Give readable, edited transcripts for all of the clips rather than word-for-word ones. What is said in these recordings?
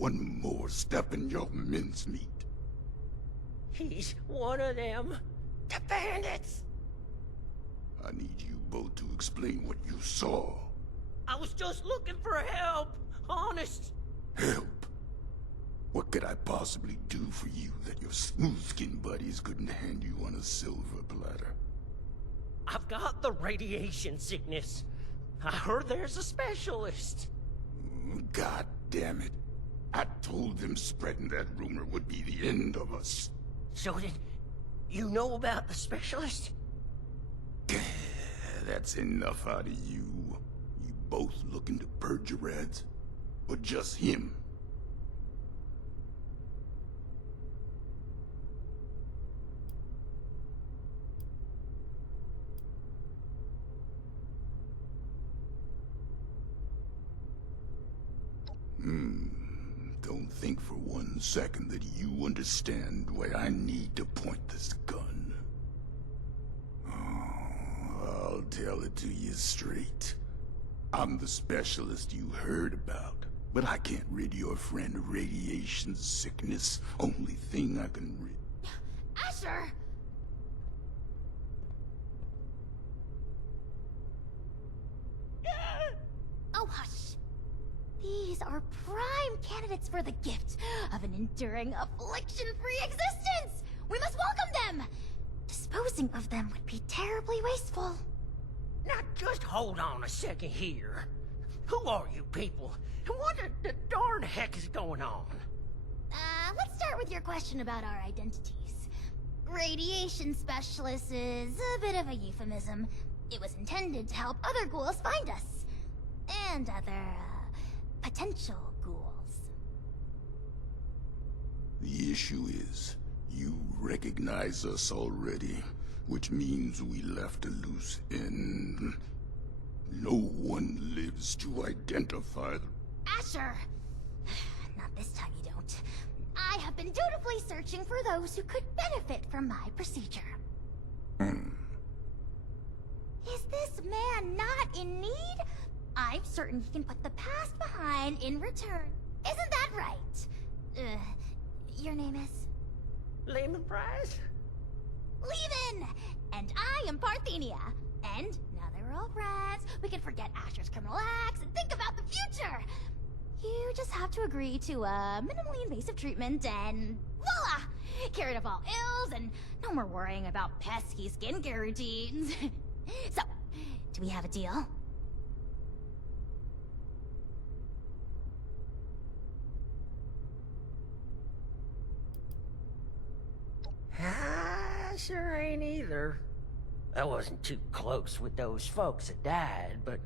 one more step in your mincemeat. He's one of them. The bandits! I need you both to explain what you saw. I was just looking for help. Honest. Help? What could I possibly do for you that your smooth-skinned buddies couldn't hand you on a silver platter? I've got the radiation sickness. I heard there's a specialist. God damn it. I told them spreading that rumor would be the end of us. So did you know about the specialist? That's enough out of you. You both looking to purge your ads? Or just him? Don't think for 1 second that you understand why I need to point this gun. Oh, I'll tell it to you straight. I'm the specialist you heard about, but I can't rid your friend of radiation sickness. Only thing I can rid... Asher! Oh, hush. These are prime candidates for the gift of an enduring affliction-free existence! We must welcome them! Disposing of them would be terribly wasteful. Now just hold on a second here. Who are you people? And what the darn heck is going on? Let's start with your question about our identities. Radiation specialist is a bit of a euphemism. It was intended to help other ghouls find us. And other, potential ghouls. The issue is, you recognize us already, which means we left a loose end. No one lives to identify the... Asher! Not this time you don't. I have been dutifully searching for those who could benefit from my procedure. Is this man not in need? I'm certain he can put the past behind in return. Isn't that right? Your name is? Lehman Price? Lehman! And I am Parthenia. And now that we're all friends, we can forget Asher's criminal acts and think about the future. You just have to agree to minimally invasive treatment and voila! Cured of all ills and no more worrying about pesky skincare routines. So, do we have a deal? I sure ain't either. I wasn't too close with those folks that died, but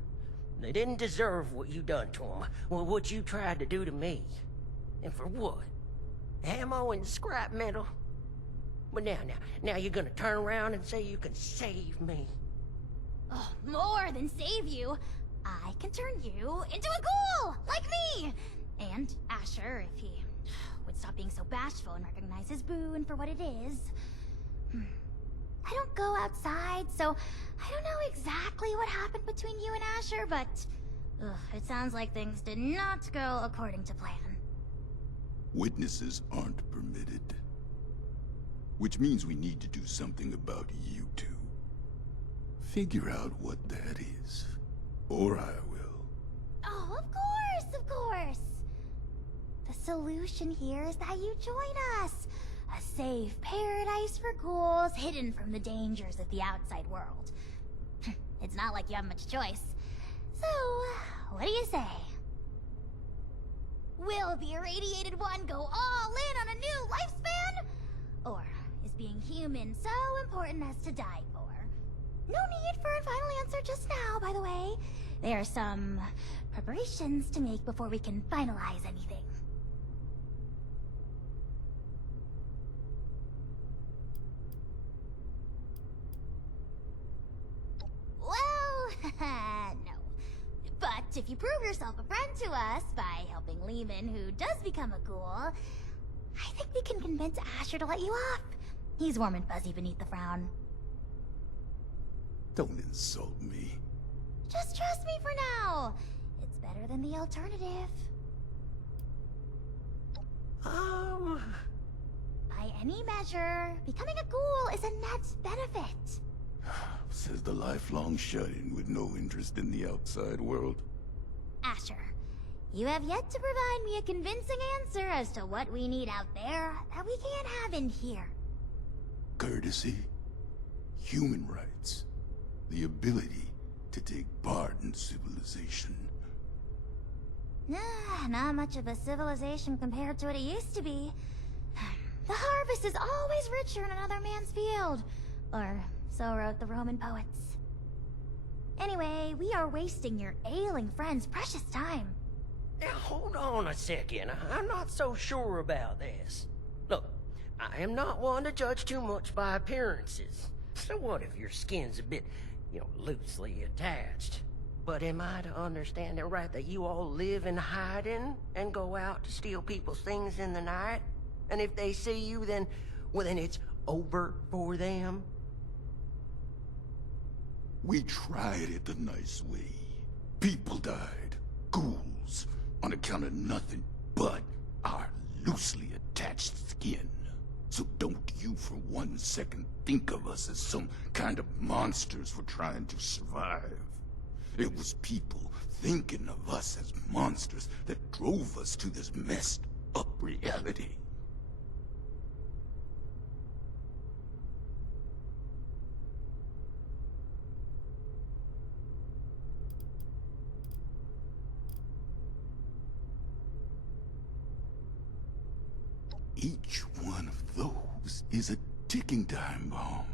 they didn't deserve what you done to them. Well, what you tried to do to me. And for what? Ammo and scrap metal? But now you're gonna turn around and say you can save me. Oh, more than save you. I can turn you into a ghoul, like me! And Asher, if he would stop being so bashful and recognize his boon for what it is. I don't go outside, so I don't know exactly what happened between you and Asher, but it sounds like things did not go according to plan. Witnesses aren't permitted. Which means we need to do something about you two. Figure out what that is. Or I will. Oh, of course, of course. The solution here is that you join us. A safe paradise for ghouls hidden from the dangers of the outside world. It's not like you have much choice. So, what do you say? Will the irradiated one go all in on a new lifespan? Or is being human so important as to die for? No need for a final answer just now, by the way. There are some preparations to make before we can finalize anything. Well, no. But if you prove yourself a friend to us by helping Lehman, who does become a ghoul, I think we can convince Asher to let you off. He's warm and fuzzy beneath the frown. Don't insult me. Just trust me for now. It's better than the alternative. By any measure, becoming a ghoul is a net benefit. Says the lifelong shut-in with no interest in the outside world. Asher, you have yet to provide me a convincing answer as to what we need out there that we can't have in here. Courtesy, human rights, the ability to take part in civilization. Not much of a civilization compared to what it used to be. The harvest is always richer in another man's field. Or so wrote the Roman poets. Anyway, we are wasting your ailing friend's precious time. Now, hold on a second. I'm not so sure about this. Look, I am not one to judge too much by appearances. So what if your skin's a bit, loosely attached? But am I to understand it right that you all live in hiding and go out to steal people's things in the night? And if they see you, then it's over for them? We tried it the nice way. People died, ghouls, on account of nothing but our loosely attached skin. So don't you for 1 second think of us as some kind of monsters for trying to survive. It was people thinking of us as monsters that drove us to this messed up reality. Each one of those is a ticking time bomb.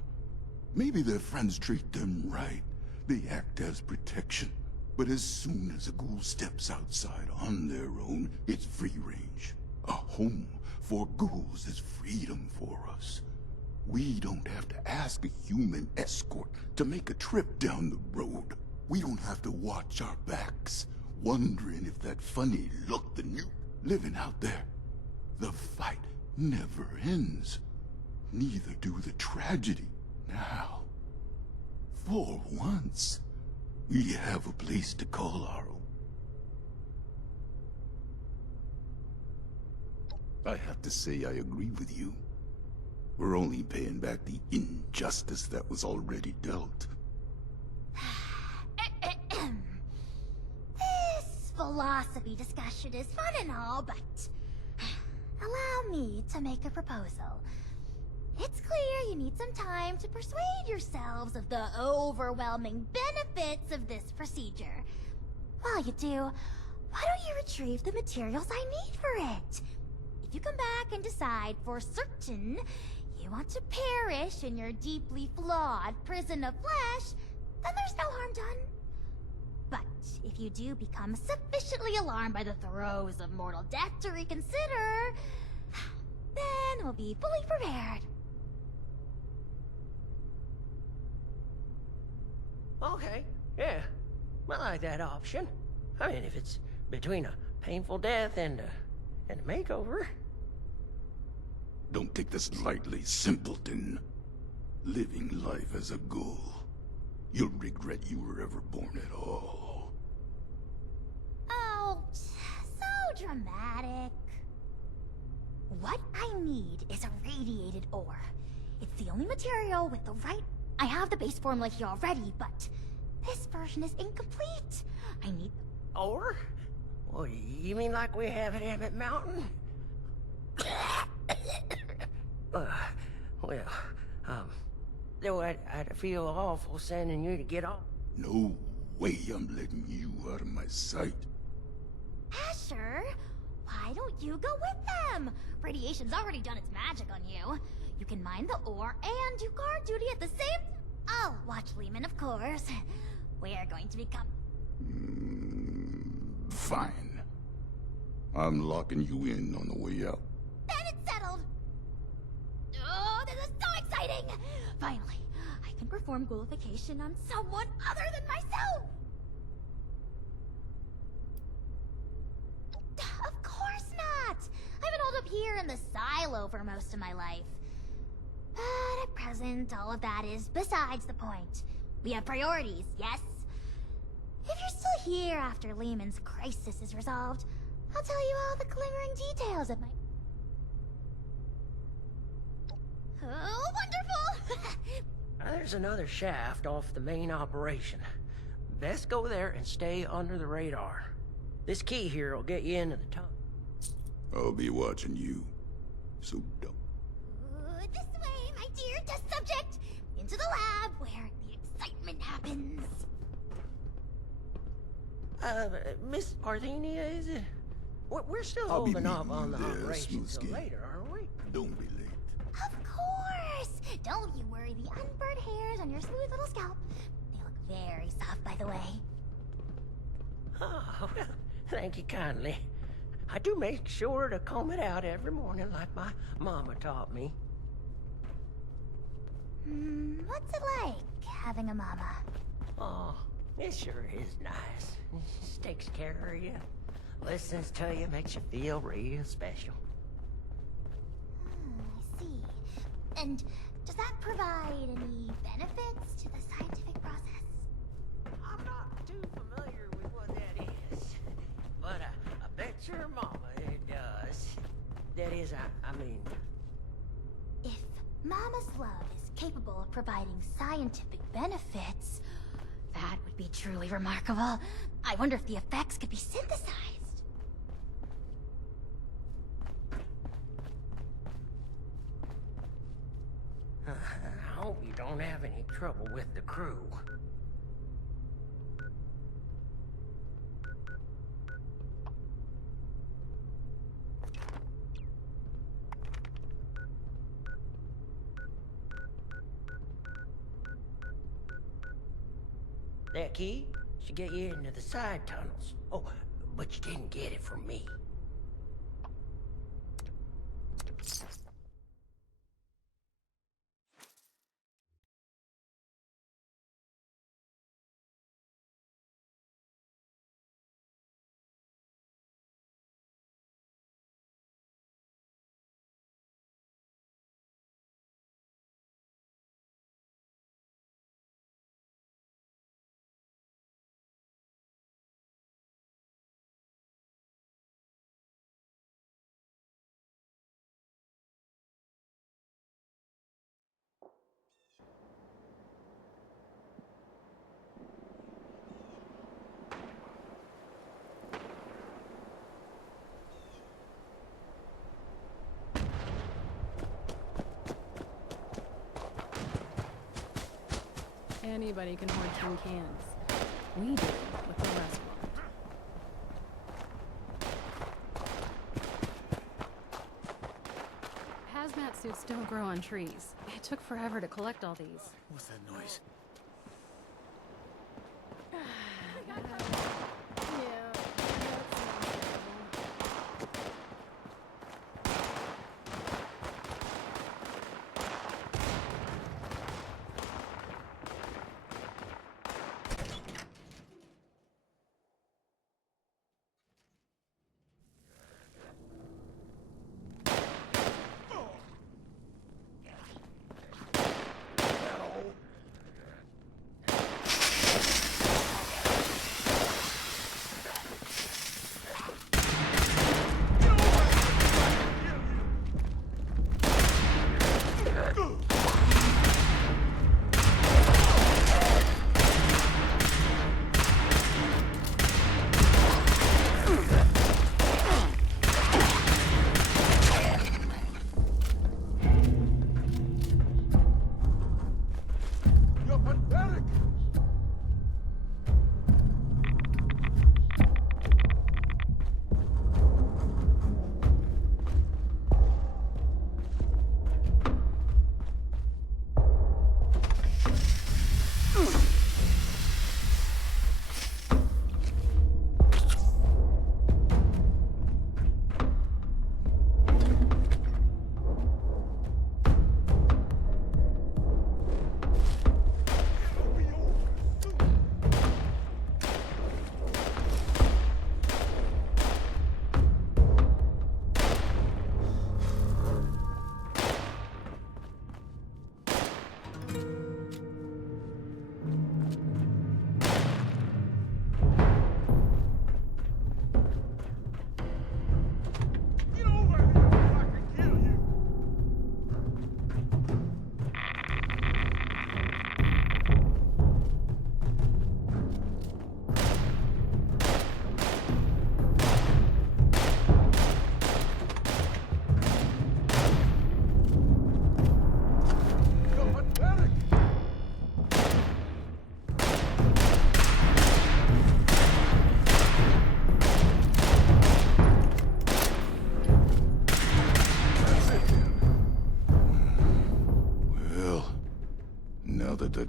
Maybe their friends treat them right. They act as protection. But as soon as a ghoul steps outside on their own, it's free range. A home for ghouls is freedom for us. We don't have to ask a human escort to make a trip down the road. We don't have to watch our backs, wondering if that funny look the new living out there. The fight never ends. Neither do the tragedy now. For once, we have a place to call our own. I have to say I agree with you. We're only paying back the injustice that was already dealt. This philosophy discussion is fun and all, but allow me to make a proposal. It's clear you need some time to persuade yourselves of the overwhelming benefits of this procedure. While you do, why don't you retrieve the materials I need for it? If you come back and decide for certain you want to perish in your deeply flawed prison of flesh, then there's no harm done. But if you do become sufficiently alarmed by the throes of mortal death to reconsider, then we'll be fully prepared. Okay, yeah. I like that option. I mean, if it's between a painful death and a makeover. Don't take this lightly, simpleton. Living life as a ghoul. You'll regret you were ever born at all. Oh, so dramatic. What I need is a radiated ore. It's the only material with the right... I have the base formula here already, but this version is incomplete. I need... Or? What, you mean like we have at Emmett Mountain? Though I'd feel awful sending you to get off. No way I'm letting you out of my sight. Asher, why don't you go with them? Radiation's already done its magic on you. You can mine the ore and do guard duty at the same... I'll watch Lehman, of course. We are going to become... Fine. I'm locking you in on the way out. Then it's settled! Oh, this is so exciting! Finally, I can perform ghoulification on someone other than myself! Of course not! I've been holed up here in the silo for most of my life. But at present, all of that is besides the point. We have priorities, yes? If you're still here after Lehman's crisis is resolved, I'll tell you all the glimmering details of my... Oh, wonderful! There's another shaft off the main operation. Best go there and stay under the radar. This key here will get you into the tunnel. I'll be watching you. So don't. This way, my dear test subject! Into the lab where the excitement happens. Miss Parthenia, is it? We're still I'll be holding off meeting on you the there, operation smooth till skin. later, aren't we? Don't be late. Of course! Don't you worry the unburned hairs on your smooth little scalp. They look very soft, by the way. Oh, well, thank you kindly. I do make sure to comb it out every morning like my mama taught me. What's it like, having a mama? Oh, it sure is nice. Just takes care of you, listens to you, makes you feel real special. I see. And does that provide any benefits to the scientific process? I'm not too familiar with what that is, but I bet your mama it does. That is, I mean... If Mama's love is capable of providing scientific benefits, that would be truly remarkable. I wonder if the effects could be synthesized. I hope you don't have any trouble with the crew. That key should get you into the side tunnels. Oh, but you didn't get it from me. Anybody can hoard tin cans. We do with the restaurant. Hazmat suits don't grow on trees. It took forever to collect all these. What's that noise?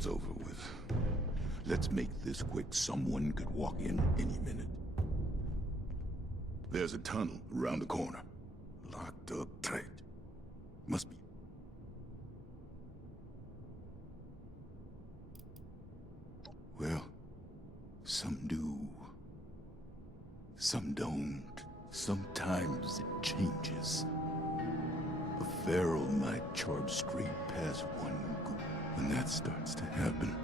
it's over with. Let's make this quick. Someone could walk in any minute. There's a tunnel around the corner. Locked up tight. Must be... Well, some do. Some don't. Sometimes it changes. A feral might charge straight past one ghoul. When that starts to happen,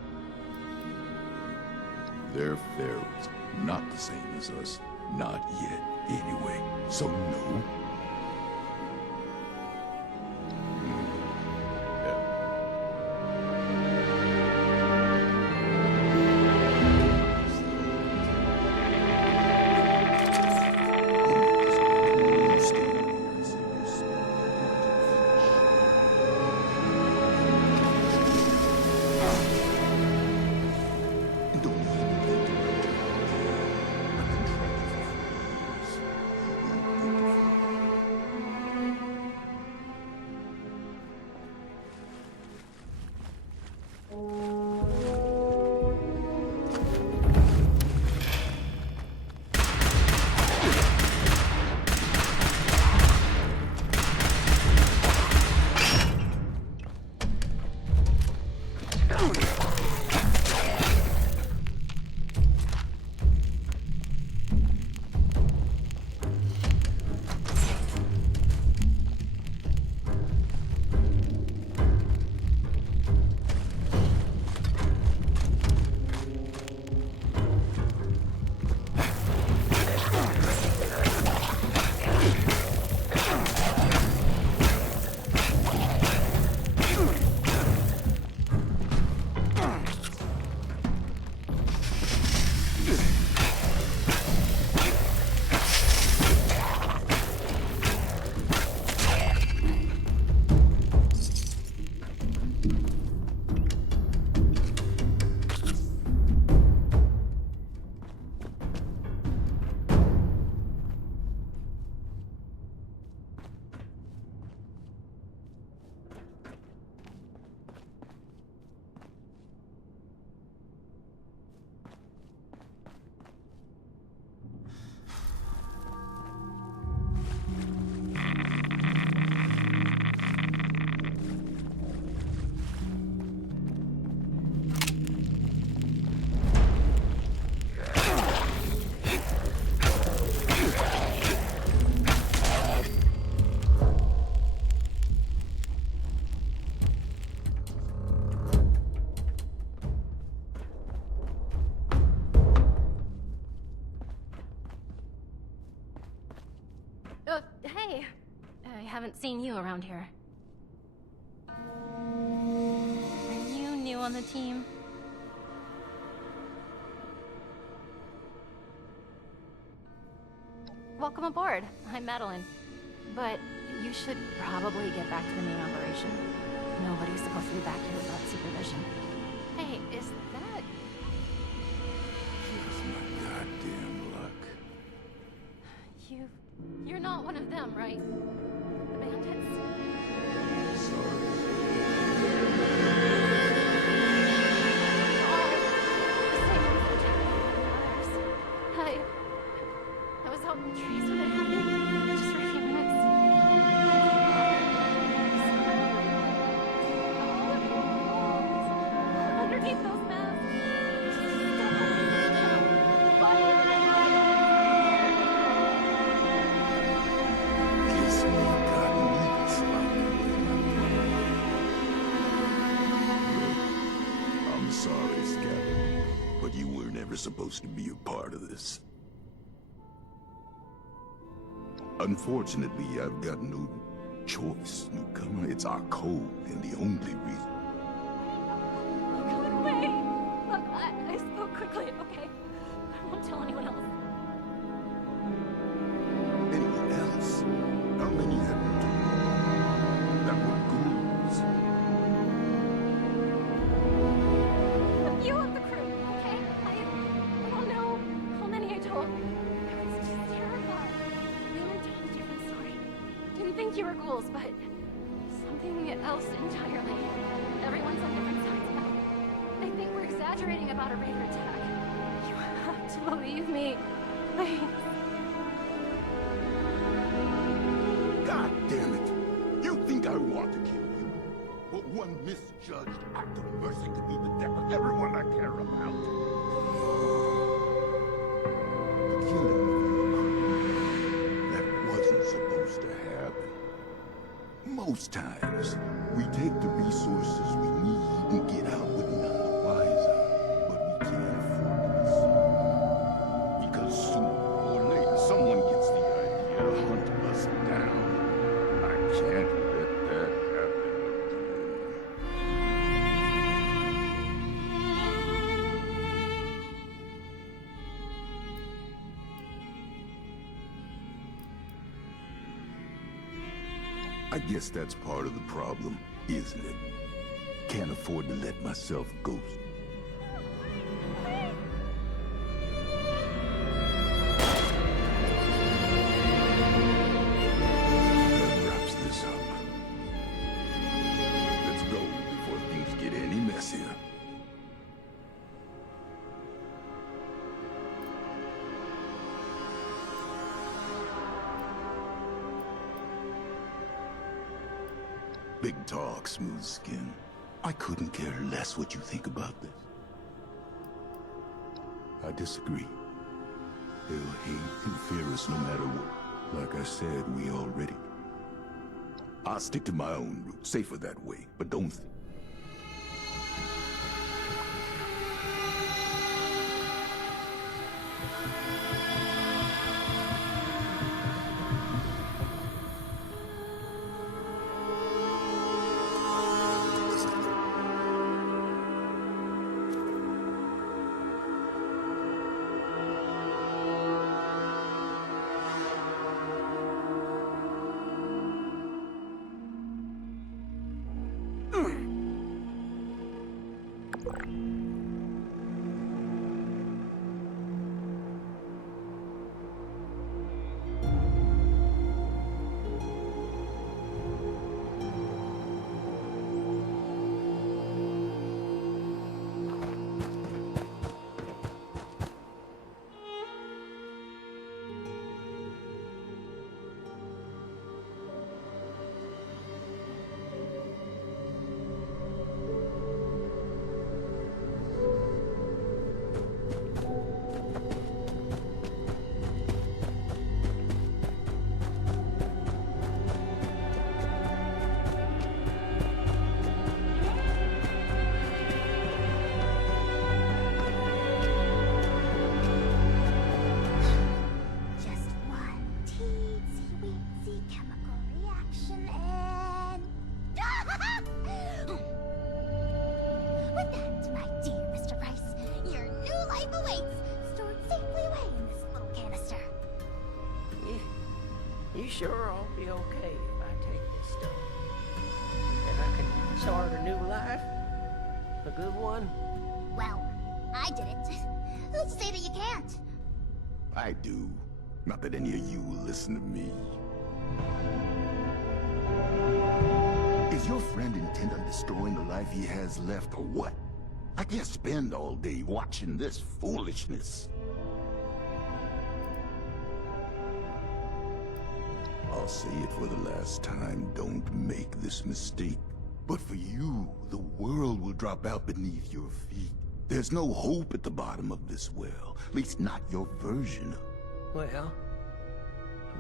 they're ferals. Not the same as us. Not yet, anyway. So no. Hey. I haven't seen you around here. Are you new on the team? Welcome aboard. I'm Madeline. But you should probably get back to the main operation. Nobody's supposed to be back here without supervision. Hey, is that... Just my goddamn luck. You're not one of them, right? The bandits? Sorry. I was out in the trees when it happened, just for a few minutes. Underneath those masks. Kiss me, goddamn Look, I'm sorry, Scatter, but you were never supposed to be a part of this. Unfortunately, I've got no choice, newcomer. It's our code, and the only reason. Go away! Look, I spoke quickly, okay? I won't tell anyone else. Anyone else? How many have you told that were ghouls? A few of the crew, okay? I don't know how many I told. I was just terrified. They were telling a different story. Didn't think you were ghouls, but something else entirely. Everyone's on different sides about it. think we're exaggerating about a Raider attack. You have to believe me. Please. God damn it! You think I want to kill you? But one misjudged act of mercy could be the death of everyone I care about. The killing of your crew, that wasn't supposed to happen. Most times, we take the resources we need and get out with none the wiser. But we can't afford to be so. Because sooner or later, someone gets the idea to hunt us down. I can't let that happen again. I guess that's part of the problem, isn't it? Can't afford to let myself ghost. That wraps this up. Let's go before things get any messier. Big talk, smooth skin. I couldn't care less what you think about this. I disagree. They'll hate and fear us no matter what. Like I said, we already. I'll stick to my own route, safer that way, but don't think. Just one teensy-weensy chemical reaction and... With that, my dear Mr. Price, your new life awaits, stored safely away in this little canister. You sure I'll be okay if I take this stuff? And I can start a new life? A good one? Well, I did it. Who's to say that you can't? I do. Not that any of you will listen to me. Is your friend intent on destroying the life he has left, or what? I can't spend all day watching this foolishness. I'll say it for the last time, don't make this mistake. But for you, the world will drop out beneath your feet. There's no hope at the bottom of this well, at least not your version of. Well,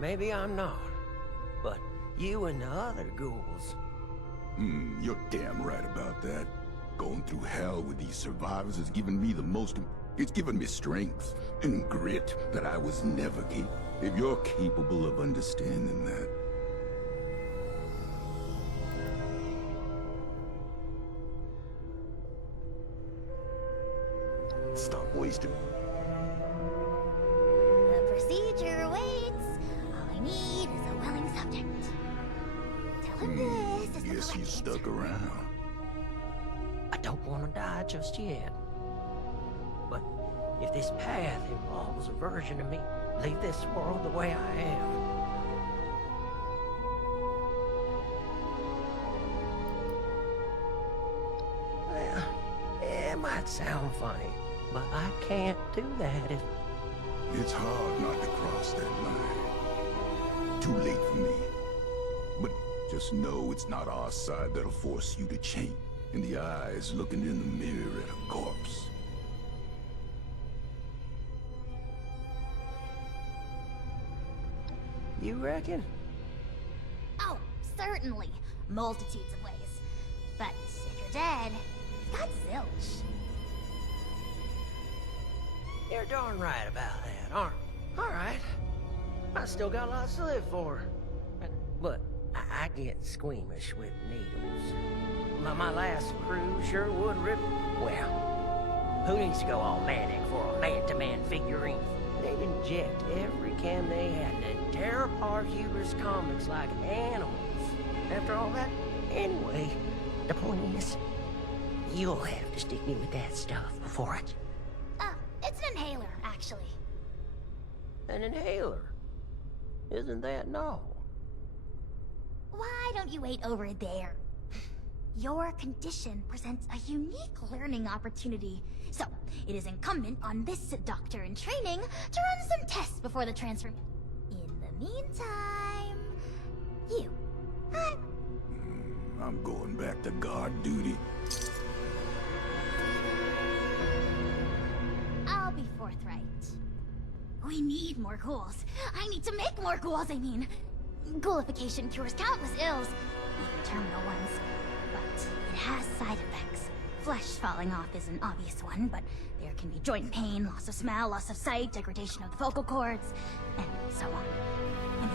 maybe I'm not. But you and the other ghouls. You're damn right about that. Going through hell with these survivors has given me the most... It's given me strength and grit that I was never capable. If you're capable of understanding that. Stop wasting. The procedure awaits. All I need is a willing subject. Tell him this is the Guess you collected. stuck around. I don't want to die just yet. But if this path involves a version of me, leave this world the way I am. Well, it might sound funny, but I can't do that if... It's hard not to cross that line. Too late for me. But just know it's not our side that'll force you to change. In the eyes looking in the mirror at a corpse. You reckon? Oh, certainly. Multitudes of ways. But if you're dead, you've got zilch. You're darn right about that, aren't you? Alright. I still got lots to live for. But I get squeamish with needles. My last crew sure would rip... Well, who needs to go all manic for a man-to-man figurine? They'd inject every chem they had and tear apart Huber's comics like animals. After all that, anyway, the point is, you'll have to stick me with that stuff before it. It's an inhaler, actually. An inhaler? Isn't that novel? Why don't you wait over there? Your condition presents a unique learning opportunity. So, it is incumbent on this doctor in training to run some tests before the transfer. In the meantime, you. I'm going back to guard duty. I'll be forthright. We need more ghouls. I need to make more ghouls, I mean. Ghoulification cures countless ills, even terminal ones. But it has side effects. Flesh falling off is an obvious one, but there can be joint pain, loss of smell, loss of sight, degradation of the vocal cords, and so on. I mean,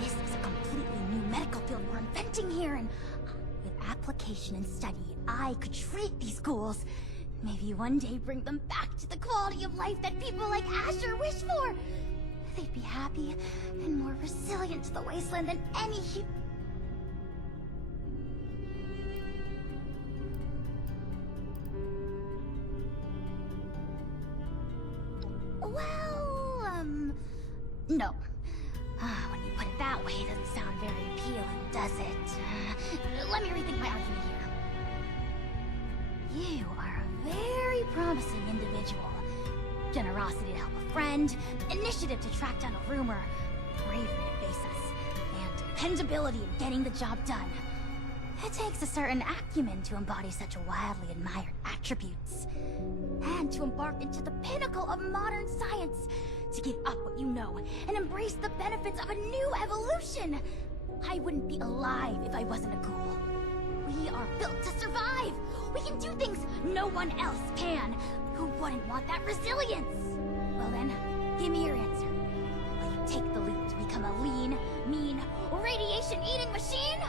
this is a completely new medical field we're inventing here, and with application and study, I could treat these ghouls. Maybe one day bring them back to the quality of life that people like Asher wish for. They'd be happy and more resilient to the wasteland than any Well, no. When you put it that way, it doesn't sound very appealing, does it? Let me rethink my argument here. You are a very promising individual. Generosity to help a friend, initiative to track down a rumor, bravery to face us, and dependability in getting the job done. It takes a certain acumen to embody such wildly admired attributes. And to embark into the pinnacle of modern science, to give up what you know and embrace the benefits of a new evolution. I wouldn't be alive if I wasn't a ghoul. We are built to survive. We can do things no one else can. Who wouldn't want that resilience? Well then, give me your answer. Will you take the leap to become a lean, mean, radiation-eating machine?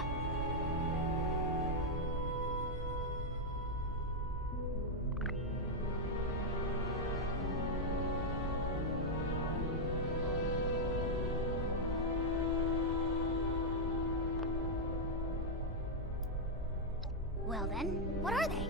Well then, what are they?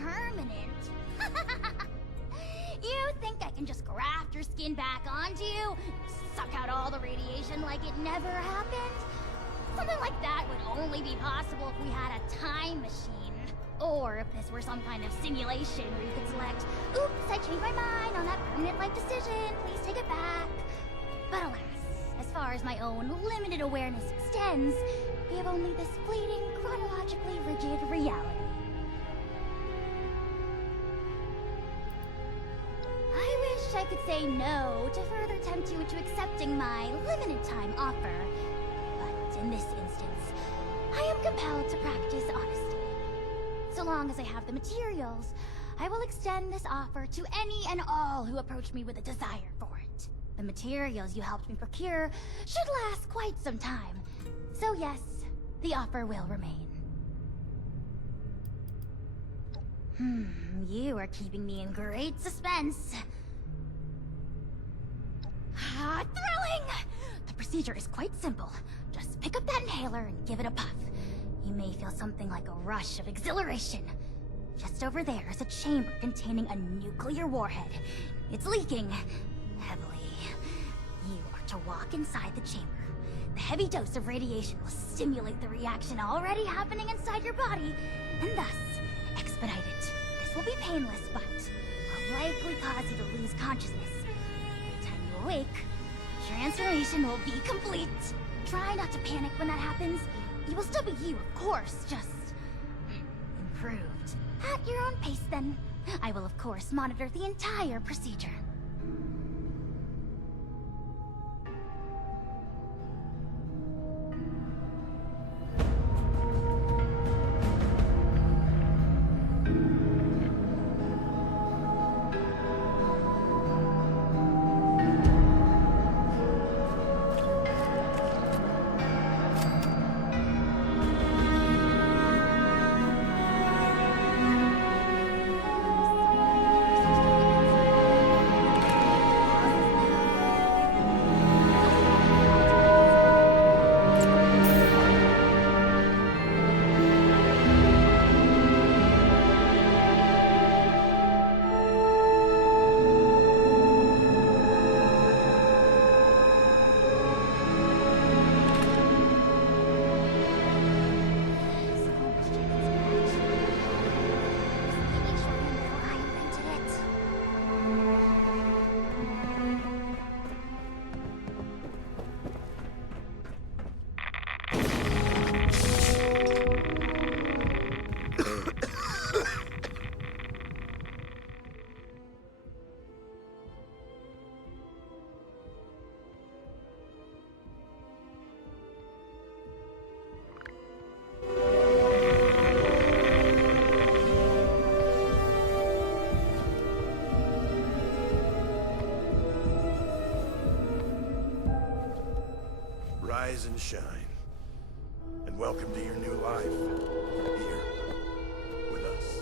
Permanent? You think I can just graft your skin back onto you? Suck out all the radiation like it never happened? Something like that would only be possible if we had a time machine. Or if this were some kind of simulation where you could select, oops, I changed my mind on that permanent life decision, please take it back. But alas, as far as my own limited awareness extends, we have only this fleeting, chronologically rigid reality. I wish I could say no to further tempt you into accepting my limited time offer. But in this instance, I am compelled to practice honesty. So long as I have the materials, I will extend this offer to any and all who approach me with a desire for it. The materials you helped me procure should last quite some time. So yes, the offer will remain. You are keeping me in great suspense. Thrilling! The procedure is quite simple. Just pick up that inhaler and give it a puff. You may feel something like a rush of exhilaration. Just over there is a chamber containing a nuclear warhead. It's leaking heavily. You are to walk inside the chamber. The heavy dose of radiation will stimulate the reaction already happening inside your body, and thus expedite it. This will be painless, but will likely cause you to lose consciousness. By the time you awake, transformation will be complete. Try not to panic when that happens. You will still be you, of course, just improved. At your own pace, then. I will, of course, monitor the entire procedure. Rise and shine. And welcome to your new life. Here, with us.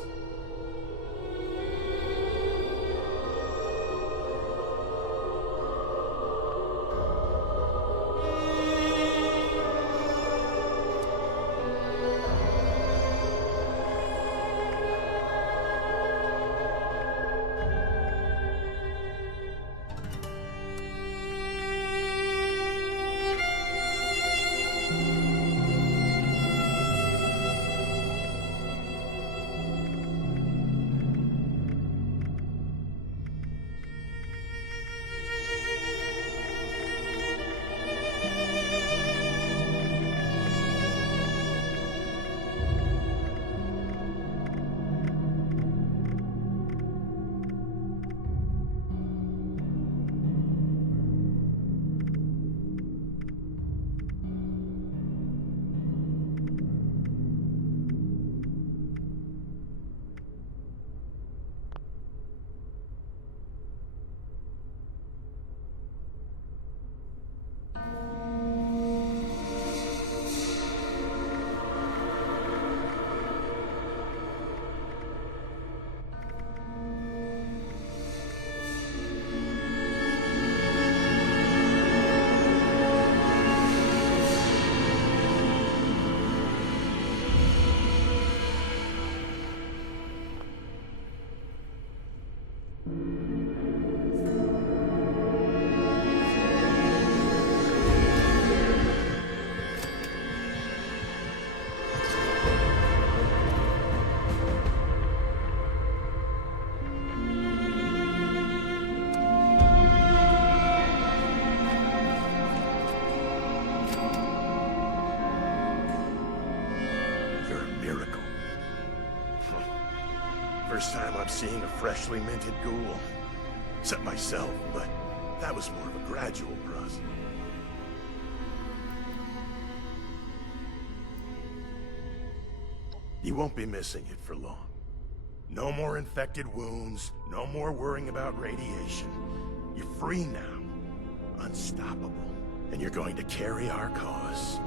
First time I'm seeing a freshly minted ghoul. Except myself, but that was more of a gradual process. You won't be missing it for long. No more infected wounds, no more worrying about radiation. You're free now. Unstoppable. And you're going to carry our cause.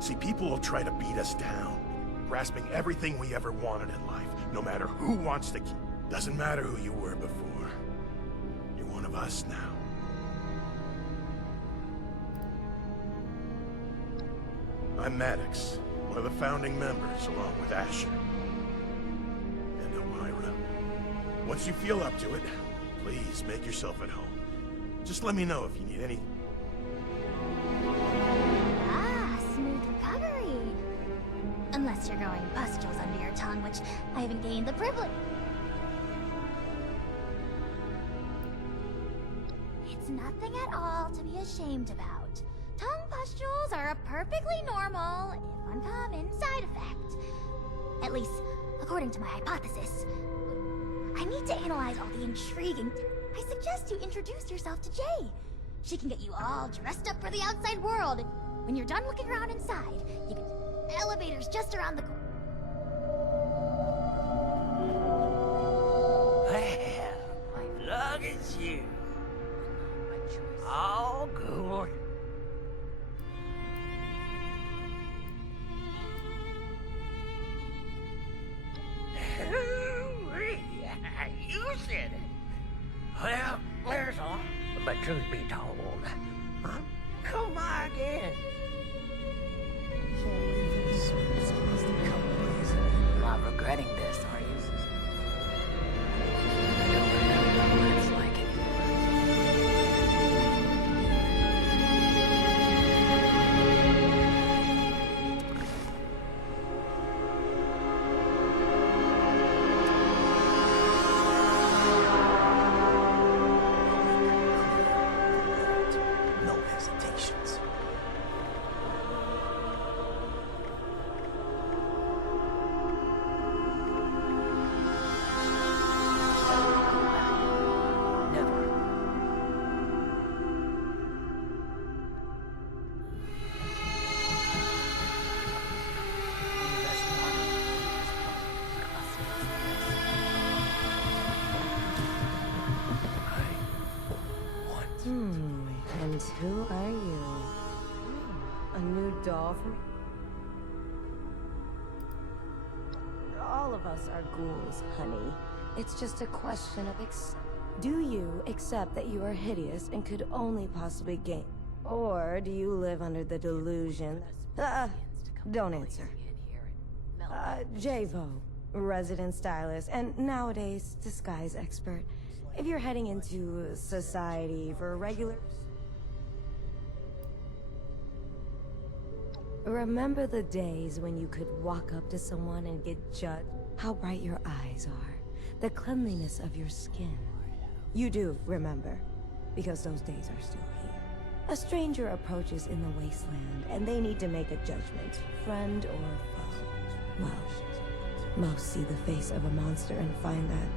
See, people will try to beat us down, grasping everything we ever wanted in life. no matter who wants to keep. Doesn't matter who you were before. You're one of us now. I'm Maddox, one of the founding members, along with Asher. And Elmira. Once you feel up to it, please make yourself at home. Just let me know if you need anything. Ah, smooth recovery. Unless you're growing pustules under your tongue, which I haven't gained the privilege. It's nothing at all to be ashamed about. Tongue pustules are a perfectly normal, if uncommon, side effect. At least, according to my hypothesis. I need to analyze all the intriguing... I suggest you introduce yourself to Jay. She can get you all dressed up for the outside world. When you're done looking around inside, you can... Elevator's just around the corner. Well, look at you. All good. You said it. Well, there's all. But truth be told, come by again. Not regretting this, are you? I don't remember what it's like No hesitations. never. And who are you? A new doll for me? All of us are ghouls, honey. It's just a question of do you accept that you are hideous and could only possibly gain? Or do you live under the delusion? Don't answer. Javo, resident stylist, and nowadays disguise expert. If you're heading into society for regular... Remember the days when you could walk up to someone and get judged? How bright your eyes are, the cleanliness of your skin. You do remember, because those days are still here. A stranger approaches in the wasteland, and they need to make a judgment, friend or foe. Well, most see the face of a monster and find that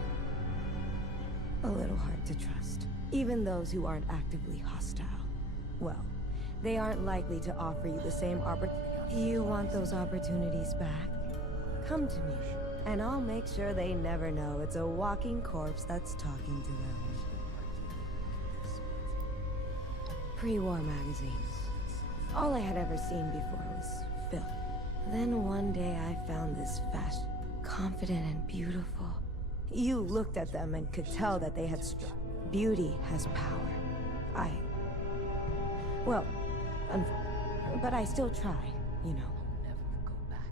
a little hard to trust. Even those who aren't actively hostile. Well, they aren't likely to offer you the same You want those opportunities back? Come to me, and I'll make sure they never know it's a walking corpse that's talking to them. Pre-war magazines. All I had ever seen before was film. Then one day I found this fashion, confident and beautiful. You looked at them and could tell that they had strength. Beauty has power. Well, but I still try, you know. Never go back.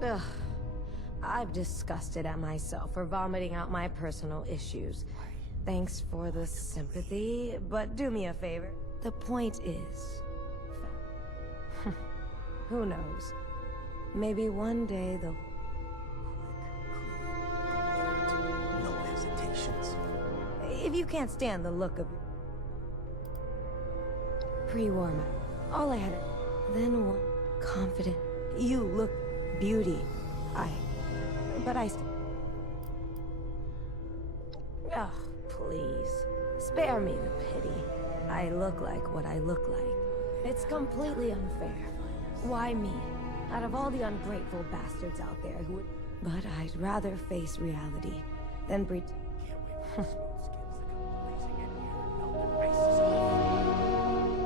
Never. Ugh. I've disgusted at myself for vomiting out my personal issues. Thanks for the sympathy, but do me a favor. The point is... who knows? Maybe one day they'll... No hesitations. If you can't stand the look of... Pre-war man. All I had... Then one... Confident. You look... Beauty. But I... Ugh, please. Spare me the pity. I look like what I look like. It's completely unfair. Why me? Out of all the ungrateful bastards out there who would... But I'd rather face reality than